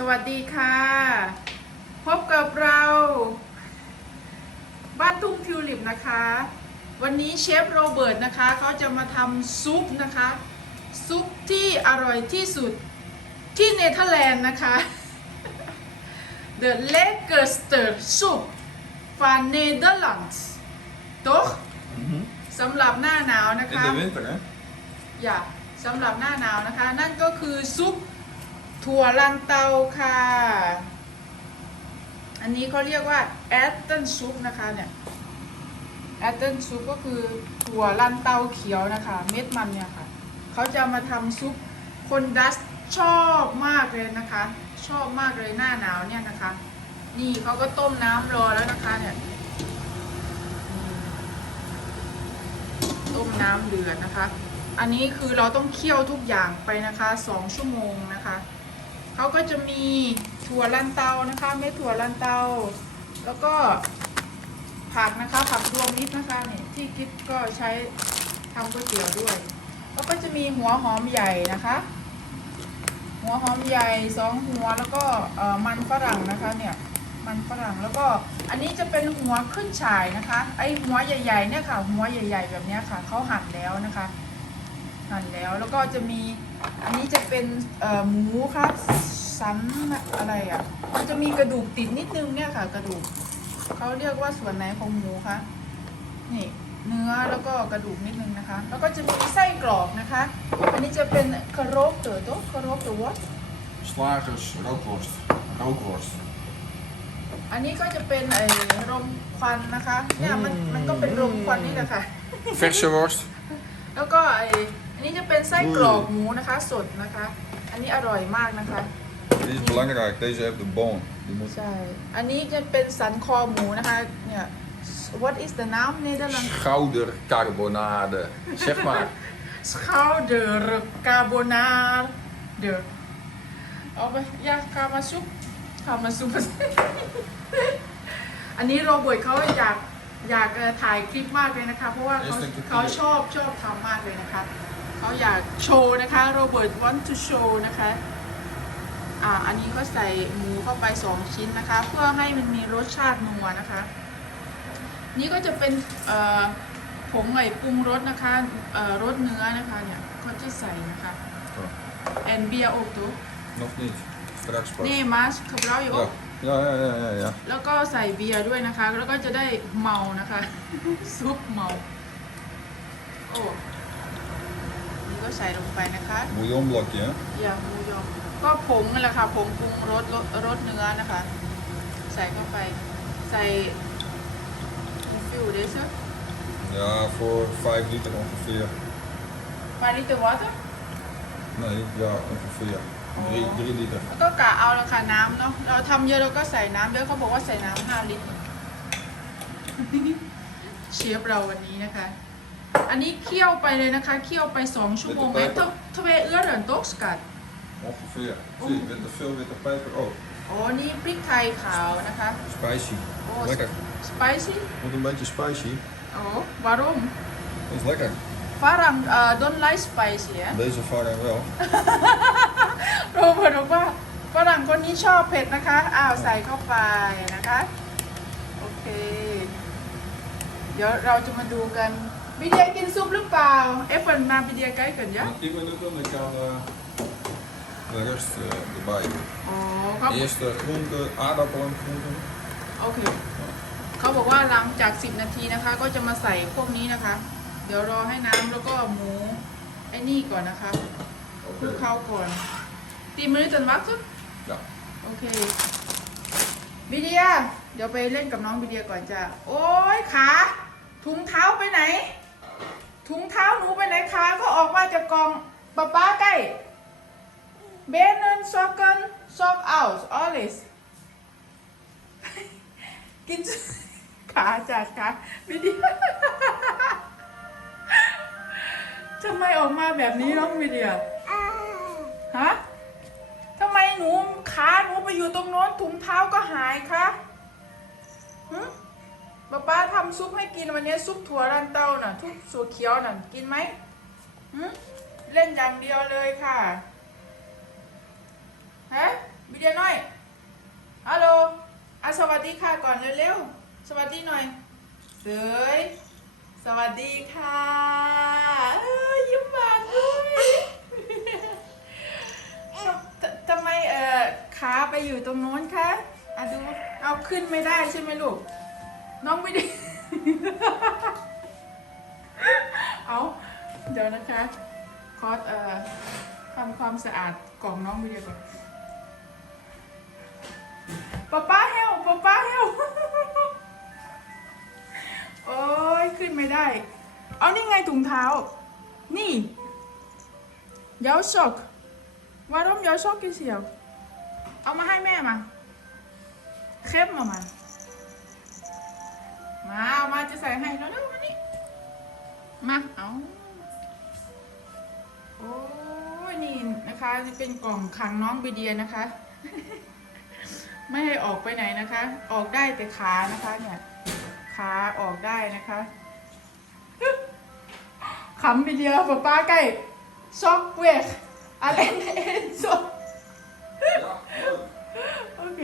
สวัสดีค่ะ พบกับเรา บ้านทุ่งทิวลิปนะคะ วันนี้เชฟโรเบิร์ตนะคะเขาจะมาทำซุปนะคะ ซุปที่อร่อยที่สุดที่เนเธอร์แลนด์นะคะ The lekkerste soep van Nederland toch สำหรับหน้าหนาวนะ In คะ de winter, hè? อย่าสำหรับหน้าหนาวนะคะ นั่นก็คือซุป ถั่วลันเตาค่ะ อันนี้เขาเรียกว่าแอตเทิลซุปนะคะเนี่ยแอตเทิลซุปก็คือถั่วลันเตาเขียวนะคะ เม็ดมันเนี่ยค่ะเขาจะมาทำซุปคนดัสชอบมากเลยนะคะ ชอบมากเลยหน้าหนาวเนี่ยนะคะ นี่เขาก็ต้มน้ำรอแล้วนะคะเนี่ยต้มน้ำเดือดนะคะ อันนี้คือเราต้องเคี่ยวทุกอย่างไปนะคะสองชั่วโมงนะคะ เขาก็จะมีถั่วลันเตานะคะเม็ดถั่วลันเตา แล้วก็ผักนะคะผักรวมมิตรนะคะเนี่ยที่กิ๊บก็ใช้ทำก๋วยเตี๋ยวด้วย แล้วก็จะมีหัวหอมใหญ่นะคะ หัวหอมใหญ่สองหัวแล้วก็มันฝรั่งนะคะเนี่ยมันฝรั่งแล้วก็อันนี้จะเป็นหัวขึ้นฉ่ายนะคะ ไอหัวใหญ่ๆเนี่ยค่ะ หัวใหญ่ ๆ แบบนี้ค่ะเขาหั่นแล้วนะคะหั่นแล้วแล้วก็จะมีอันนี้จะเป็นเอ่อหมูครับสันอะไรอะ มันจะมีกระดูกติดนิดนึงเนี่ยค่ะ กระดูกเขาเรียกว่าส่วนไหนของหมูคะนี่เนื้อแล้วก็กระดูกนิดนึงนะคะ แล้วก็จะมีไส้กรอกนะคะ อันนี้จะเป็นคาโรกเตอร์โตคาโรกเตอร์วอ Slagers, rookworst. Rookworst. อันนี้ก็จะเป็นไอ้รมควันนะคะเนี่ยมันมันก็เป็นรมควันนี่แหละค่ะ Verse worst. แล้วก็ไอ้ อันนี้จะเป็นไส้กรอกหมูนะคะสดนะคะ อันนี้อร่อยมากนะคะ Die is belangrijk. Deze heeft de bone. Die moet... ใช่ อันนี้จะเป็นสันคอหมูนะคะเนี่ย what is the name Nederland Schouder carbonade. Zeg maar. schouder carbonade เดี๋ยวเอาไปยาคามาซุปคามาซุป อันนี้โรเบิร์ตเขาอยากอยากจะถ่ายคลิปมากเลยนะคะ เพราะว่าเขา Yes, thank you. เขาชอบชอบทำมากเลยนะคะ เขาอยากโชว์นะคะโรเบิร์ต want to show นะคะอ่าอันนี้ก็ใส่หมูเข้าไปสองชิ้นนะคะ เพื่อให้มันมีรสชาตินัวนะคะ นี่ก็จะเป็นเอ่อผงไอปรุงรสนะคะเอ่อรสเนื้อนะคะเนี่ยเขาจะใส่นะคะ Oh, en bier ook toch nog niet. Straks pas. นี่มาสขับเราอยู่ Ja. Ja, ja, ja, ja, ja. แล้วก็ใส่เบียร์ด้วยนะคะ แล้วก็จะได้เมานะคะ ซุปเมาโอ้นี่ ก็ใส่ลงไปนะคะ Bouillonblokje, hè? อย่าหมูยอก็ผงนั่นแหละค่ะผงปรุงรสรสรสเนื้อนะคะ ใส่เข้าไป ใส่ฟิวเดซ Ja, voor 5 liter ongeveer. ปาลิตวอเตอร์ Nee, ja, ongeveer. 3, 3 liter. แล้วก็กะเอาละค่ะน้ำเนาะเราทำเยอะเราก็ใส่น้ำเยอะเขาบอกว่าใส่น้ำห้าลิตร เชฟเราวันนี้นะคะ อันนี้เคี่ยวไปเลยนะคะ เคี่ยวไปสองชั่วโมงแม้ททเวเอื้อเหรินโต๊กสกัด Ongeveer. Zie, witte, veel witte peper ook. อ๋อนี่พริกไทยขาวนะคะ Spicy. Oh, Lekker. สไปซี่ Moet een beetje spicy. อ๋อวารุม Dat is lekker. ฝรั่งเอ่อ don't like spicy อะ Deze varken wel. โรเบิร์ตบอกว่าฝรั่งคนนี้ชอบเผ็ดนะคะ อ้าวใส่เข้าไปนะคะ โอเค เดี๋ยวเราจะมาดูกัน บิเดียกินซุปหรือเปล่า เอฟเฟิลมาบิเดียใกล้กันยะ In 10 minuten dan kan eh, de rest eh, erbij. อ๋อเขา Eerst de groenten, aardappelen, groenten. โอเค เขาบอกว่าหลังจาก 10 นาทีนะคะ ก็จะมาใส่พวกนี้นะคะ เดี๋ยวรอให้น้ำแล้วก็หมูไอ้นี่ก่อนนะคะคลุกเข้าก่อนตีมือจนวักซุ Ja. โอเคบิเดีย เดี๋ยวไปเล่นกับน้องบิเดียก่อนจ้ะ โอ้ยขาถุงเท้าไปไหน ถุงเท้าหนูไปไหนขาก็ออกมาจากกองป้าป้าใกล้เบนเนนซอกเกนซอกเอาส์ออลิสกินขาจัดขาบิดีทำไมออกมาแบบนี้น้องบิเดียฮะทำไมหนูขาหนูไปอยู่ตรงโน้นถุงเท้าก็หายคะหึ ป้าป้าทำซุปให้กินวันนี้ซุปถั่วรันเต้าน่ะทุกสูตรเขียวน่ะกินไหมหเล่นอย่างเดียวเลยค่ะฮะบิเดียน้อยฮัลโหลสวัสดีค่ะก่อนเร็วๆสวัสดีหน่อยเสยสวัสดีค่ะยิ้มหวานด้วยททำไมเอ่อขาไปอยู่ตรงโน้นคะอะดูเอาขึ้นไม่ได้ใช่ไหมลูก น้องไม่ได้ เอาเดี๋ยวนะคะ คอสเอ่อทำความสะอาดกล่องน้องวิดีโอก่อนป๊าป้าเฮลป๊าป้าเฮลโอ้ยขึ้นไม่ได้ เอานี่ไงถุงเท้า นี่ยาวชกวาร่มยาวชกกี่เสียว เอามาให้แม่มาเข้มมามามา อามาจะใส่ให้แล้วนะมานี่มาเอาโอ้ยนี่นะคะนี่เป็นกล่องขังน้องบีเดียนะคะ ไม่ให้ออกไปไหนนะคะ ออกได้แต่ขานะคะเนี่ยขาออกได้นะคะขำบีเดียป๊าป้าใกล้ช็อกเวกอะไรนะเอ็นโซโอเค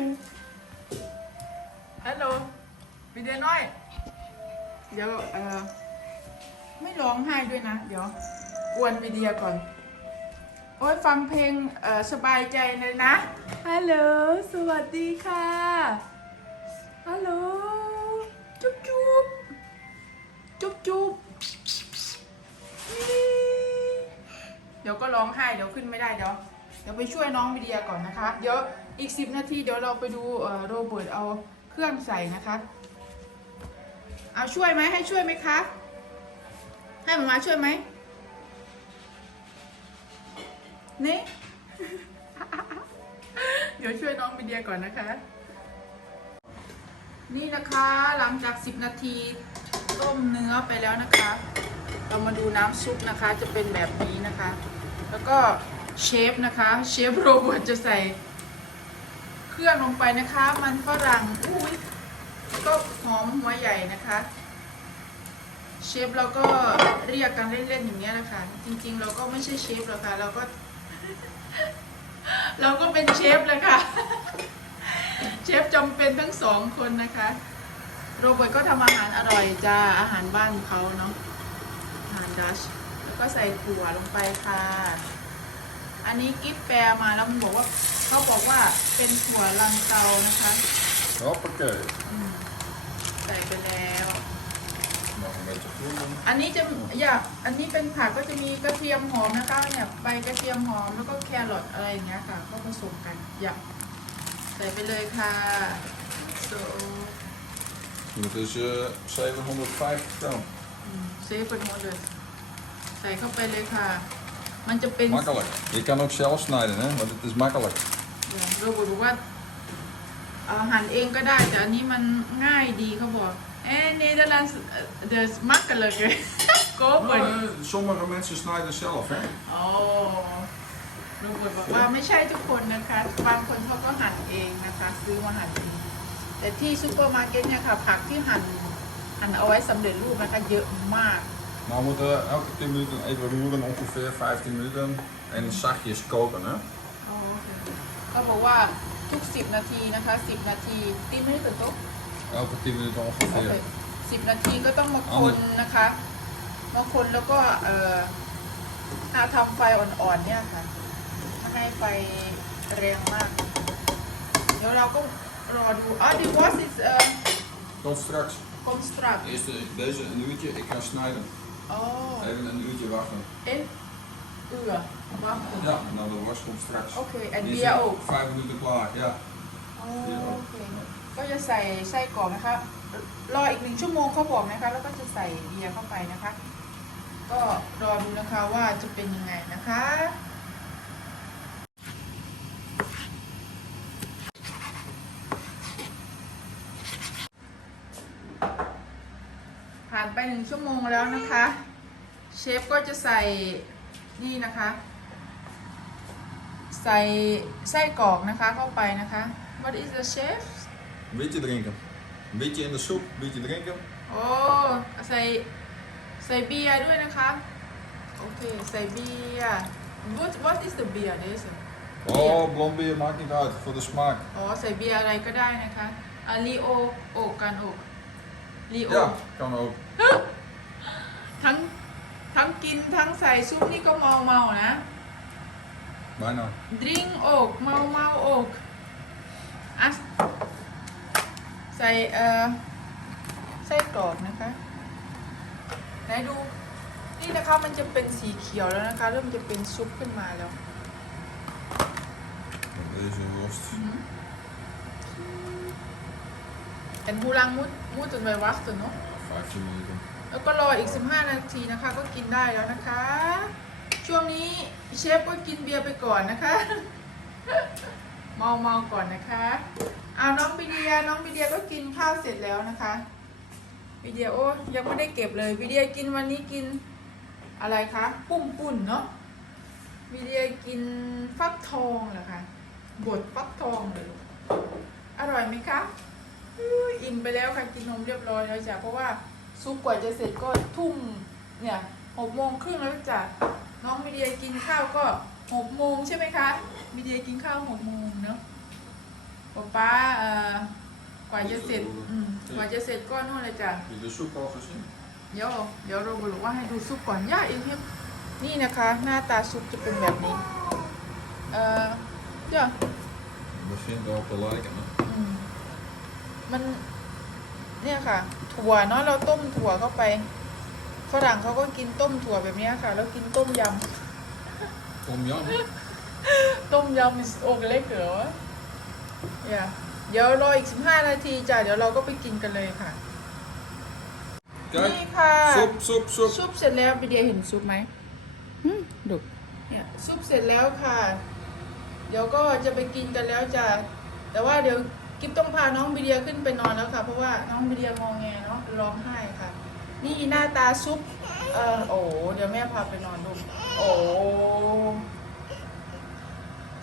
ฮัลโหลบีเดียน้อย เดี๋ยวเออไม่ร้องไห้ด้วยนะ เดี๋ยวกวนบีเดียก่อน โอ้ยฟังเพลงเออสบายใจเลยนะ ฮัลโหล สวัสดีค่ะ ฮัลโหล จุ๊บจุ๊บจุ๊บจุ๊บเดี๋ยวก็ร้องไห้เดี๋ยวขึ้นไม่ได้เดี๋ยวเดี๋ยวไปช่วยน้องวิเดียก่อนนะคะ เดี๋ยวอีกสิบนาทีเดี๋ยวเราไปดูเอ่อโรเบิร์ตเอาเครื่องใส่นะคะ เอาช่วยไหมให้ช่วยไหมคะ ให้หมามาช่วยไหมนี่ เดี๋ยวช่วยน้องวิเดียก่อนนะคะ นี่นะคะหลังจาก 10 นาทีต้มเนื้อไปแล้วนะคะ เรามาดูน้ำซุปนะคะจะเป็นแบบนี้นะคะ แล้วก็เชฟนะคะเชฟโรเบิร์ตจะใส่เครื่องลงไปนะคะ มันฝรั่งอุ้ย ก็หอมหัวใหญ่นะคะเชฟเราก็เรียกกันเล่นๆอย่างเงี้ยนะคะจริง ๆ เราก็ไม่ใช่เชฟหรอกค่ะเราก็ เราก็เป็นเชฟเลยค่ะเชฟจำเป็นทั้งสองคนนะคะ โรเบิร์ตก็ทำอาหารอร่อยจ้าอาหารบ้านเขาเนาะอาหารดัชแล้วก็ใส่ถั่วลงไปค่ะ อันนี้กิ๊บแปลมาแล้วมันบอกว่าเขาบอกว่าเป็นถั่วลังเตานะคะ Hoppakee. อืมใส่ไปแล้ว Nog een beetje groen. อันนี้จะอยากอันนี้เป็นผักก็จะมีกระเทียมหอมนะคะเนี่ยใบกระเทียมหอมแล้วก็แครอทอะไรอย่างเงี้ยค่ะ ก็ผสมกันอยากใส่ไปเลยค่ะ so Dit is uh, 750 gram. เซฟเป็นหมดเลยใส่เข้าไปเลยค่ะ มันจะเป็น Makkelijk. Je kan ook zelf snijden, hè? want het is makkelijk. โรเบิร์ตบอกว่าเอ่อ หั่นเองก็ได้ แต่อันนี้มันง่ายดีเขาบอกเอ้เนเธอร์แลนด์เดอะมักกันเลยโกเบิร์ต Eh, sommige mensen snijden zelf, hè? อ๋อโรเบิร์ตบอกว่าไม่ใช่ทุกคนนะคะบางคนเขาก็หั่นเองนะคะซื้อมาหั่นเองแต่ที่ซูเปอร์มาร์เก็ตเนี่ยค่ะผักที่หั่นหั่นเอาไว้สำเร็จรูปนะคะเยอะมาก Maar we moeten elke 10 minuten even roeren, ongeveer 15 minuten. En zachtjes koken, hè? อ๋อโอเคก็บอกว่า ทุก 10 นาทีนะคะ 10 นาทีตีไม่ได้ตื่นโต๊ะ Elke 10 minuten โอเค ongeveer. สิบนาทีก็ต้องมาคนนะคะมาคนแล้วก็เอ่ออาทำไฟอ่อนๆเนี่ยค่ะไม่ให้ไฟแรงมาก เดี๋ยวเราก็รอดูอ๋อดีวอสอิสเอ่อ Tot straks. คอมสตรัก Eerst eh, deze een uurtje, ik ga snijden. อ๋อ Even een uurtje wachten. เอ็น เอือว่า Ja, en dan de worst komt straks. โอเคแอน Die เดี is ย in โอ vijf minuten klaar, ja. โอเคก็จะใส่ไส้กรอกนะคะ รออีกหนึ่งชั่วโมงเขาบอกนะคะ แล้วก็จะใส่เบียร์เข้าไปนะคะ ก็รอดูนะคะว่าจะเป็นยังไงนะคะ ผ่านไปหนึ่งชั่วโมงแล้วนะคะ เชฟก็จะใส่ นี่นะคะ ใส่ไส้กรอกนะคะเข้าไปนะคะ What is the chef Een beetje drinken. Een beetje in de soep, een beetje drinken. โอ้ใส่ใส่เบียร์ด้วยนะคะ โอเค ใส่เบียร์ What What is the beer this Oh, blond bier maakt niet uit, voor de smaak. อ๋อใส่เบียร์อะไรก็ได้นะคะอะลีโอโอกกันโอกลีโอ Ja, kan ook. ทั้ง ทั้งกินทั้งใส่ซุปนี่ก็เมาเมาๆนะ Bijna. ดริงโอกเมาเมาโอกอะใส่เอ่อไส้กรอกนะคะ ไหนดู นี่นะคะมันจะเป็นสีเขียวแล้วนะคะ เริ่มจะเป็นซุปขึ้นมาแล้ว Deze worst. En hoe lang moet, moeten we wachten nog? 15 minuten. แล้วก็รออีก 15 นาทีนะคะ ก็กินได้แล้วนะคะ ช่วงนี้เชฟก็กินเบียร์ไปก่อนนะคะเมาเมาก่อนนะคะเอาน้องบิเดียน้องบิเดียก็กินข้าวเสร็จแล้วนะคะบิเดียโอ้ยังไม่ได้เก็บเลยบิเดียกินวันนี้กินอะไรคะปุ้มปุ่นเนาะบิเดียกินฟักทองเหรอคะบดฟักทองเลยลูกอร่อยไหมคะอิ่มไปแล้วค่ะกินนมเรียบร้อยแล้วจ้ะเพราะว่า ซุปกว่าจะเสร็จก็ทุ่มเนี่ยหกโมงครึ่งแล้วจ้ะน้องมีเดียกินข้าวก็หกโมงใช่ไหมคะมีเดียกินข้าวหกโมงเนาะป๊าป๊าเอ่อกว่าจะเสร็จอืมกว่าจะเสร็จก็นู่นเลยจ้ะ Heb je de soep al gezien? เดี๋ยวเดี๋ยวเราบอกว่าให้ดูซุปก่อนย่าเองครับนี่นะคะ หน้าตาซุปจะเป็นแบบนี้ เอ่อเดี๋ยว Het begint al te lijken. Hè? อืมมัน เนี่ยค่ะ ถั่วเนาะเราต้มถั่วเข้าไปฝรั่งเขาก็กินต้มถั่วแบบเนี้ยค่ะ แล้วกินต้มย Tom Jan. ำต้มยำ is โอกเล็กเหรออย่าเดี๋ยวรออีก15นาทีจ้ะเดี๋ยวเราก็ไปกินกันเลยค่ะนี่ Kijk. ค่ะ Soep, soep, soep. ซุปเสร็จแล้วไปเดียเห็นซุปไหมหึดูเนี่ยซุปเสร็จแล้วค่ะ เดี๋ยวก็จะไปกินกันแล้วจ้ะแต่ว่าเดี๋ยว กิฟต้องพาน้องบิเดียขึ้นไปนอนแล้วค่ะ เพราะว่าน้องบิเดียงองแงเนาะร้องไห้ค่ะ นี่หน้าตาซุปเออโอ้เดี๋ยวแม่พาไปนอนดูโอ้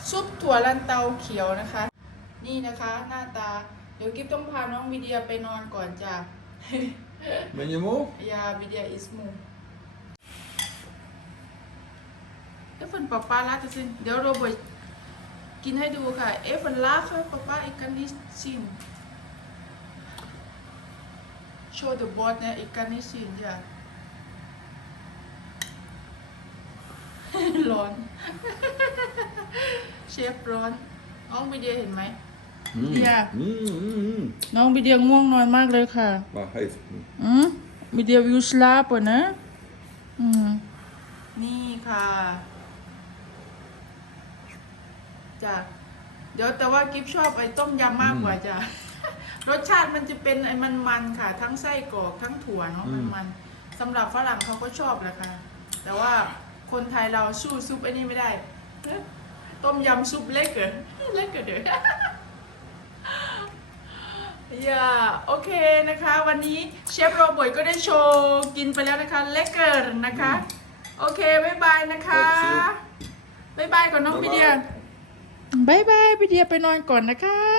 ซุปถั่วลันเตาเขียวนะคะ นี่นะคะ หน้าตา เดี๋ยวกิฟต้องพาน้องบิเดียไปนอนก่อนจ้ะ Ben je moe? Ja, Vidya is moe. Even papa laten zien. เดี๋ยวโรเบิร์ต กินให้ดูค่ะ Even lachen, papa, ik kan niet zien. Show the board นะ ik kan niet zien, ja. ร้อน เชฟร้อนน้องวิเดียเห็นไหม Mm. Ja. Mm, mm, mm. น้องวิเดียง่วงนอนมากเลยค่ะ Maar heet. อืมมีเดียววิวสลาปะนะ อืม นี่ค่ะ จ้ะเดี๋ยวแต่ว่ากิฟชอบไอ้ต้มยำมากกว่าจ้ะรสชาติมันจะเป็นไอ้มันๆค่ะ ทั้งไส้กรอกทั้งถั่วเนาะอืม มันๆสำหรับฝรั่งเขาก็ชอบแหละค่ะ แต่ว่าคนไทยเราสู้ซุปไอ้นี่ไม่ได้ต้มยำซุปเล็กเกินเล็กเกินเดี๋ยว อย่าโอเคนะคะ วันนี้เชฟโรเบิร์ตก็ได้โชว์กินไปแล้วนะคะเลกเกอร์นะคะ โอเค บ๊ายบายนะคะ บ๊ายบายก่อนน้องบ๊ายบายพี่เดีย บายบายไปเดียไปนอนก่อนนะคะ